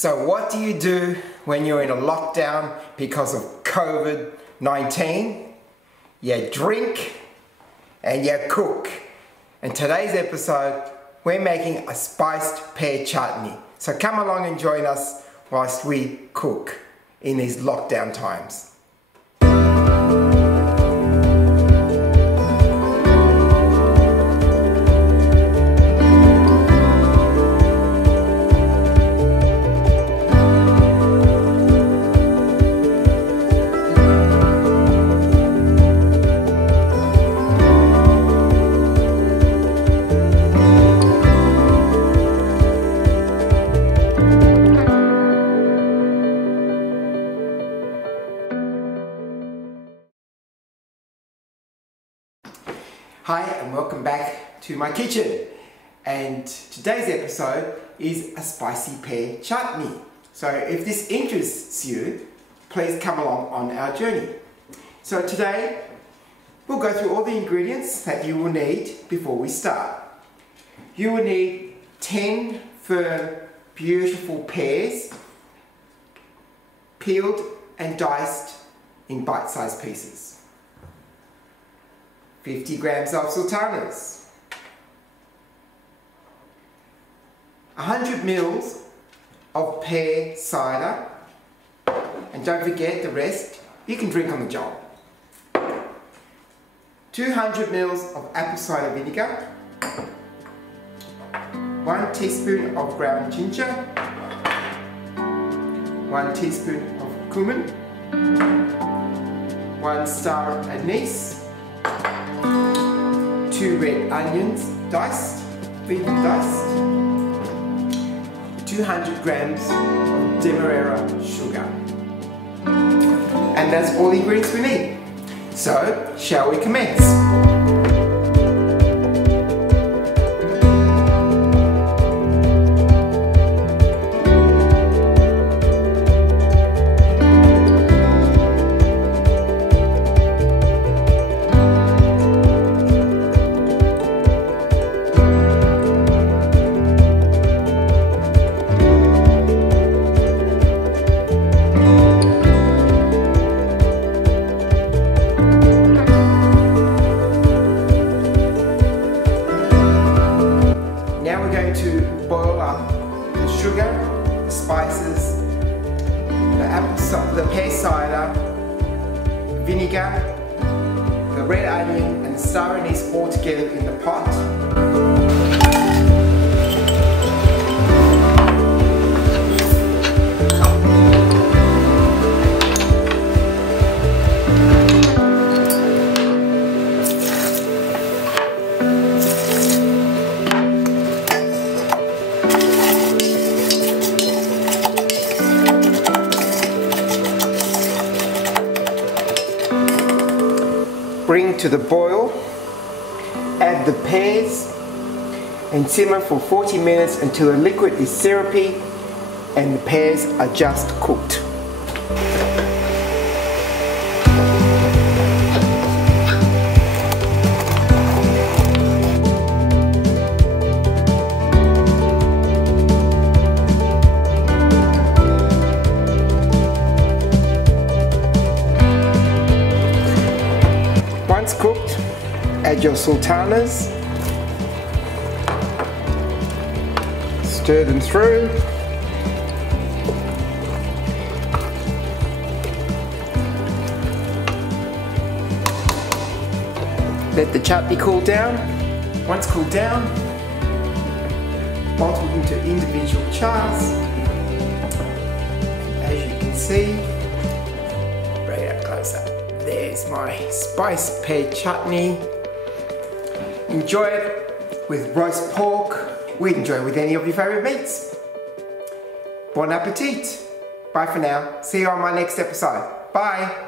So what do you do when you're in a lockdown because of COVID-19? You drink and you cook. In today's episode, we're making a spiced pear chutney. So come along and join us whilst we cook in these lockdown times. Hi and welcome back to my kitchen, and today's episode is a spicy pear chutney. So if this interests you, please come along on our journey. So today we'll go through all the ingredients that you will need before we start. You will need 10 firm beautiful pears, peeled and diced in bite-sized pieces. 50 grams of sultanas, 100 mils of pear cider, and don't forget the rest you can drink on the job. 200 mils of apple cider vinegar, 1 teaspoon of ground ginger, 1 teaspoon of cumin, 1 star anise, 2 red onions diced, thinly diced, 200 grams of Demerara sugar. And that's all the ingredients we need. So, shall we commence? Now we're going to boil up the sugar, the spices, the pear cider, vinegar, the red onion and the star anise all together in the pot. Bring to the boil, add the pears and simmer for 40 minutes until the liquid is syrupy and the pears are just cooked. Once cooked, add your sultanas, stir them through, let the chutney cool down. Once cooled down, bottle into individual jars. As you can see, bring it up close up. There's my spiced pear chutney. Enjoy it with roast pork. We'd enjoy it with any of your favourite meats. Bon appetit. Bye for now. See you on my next episode. Bye.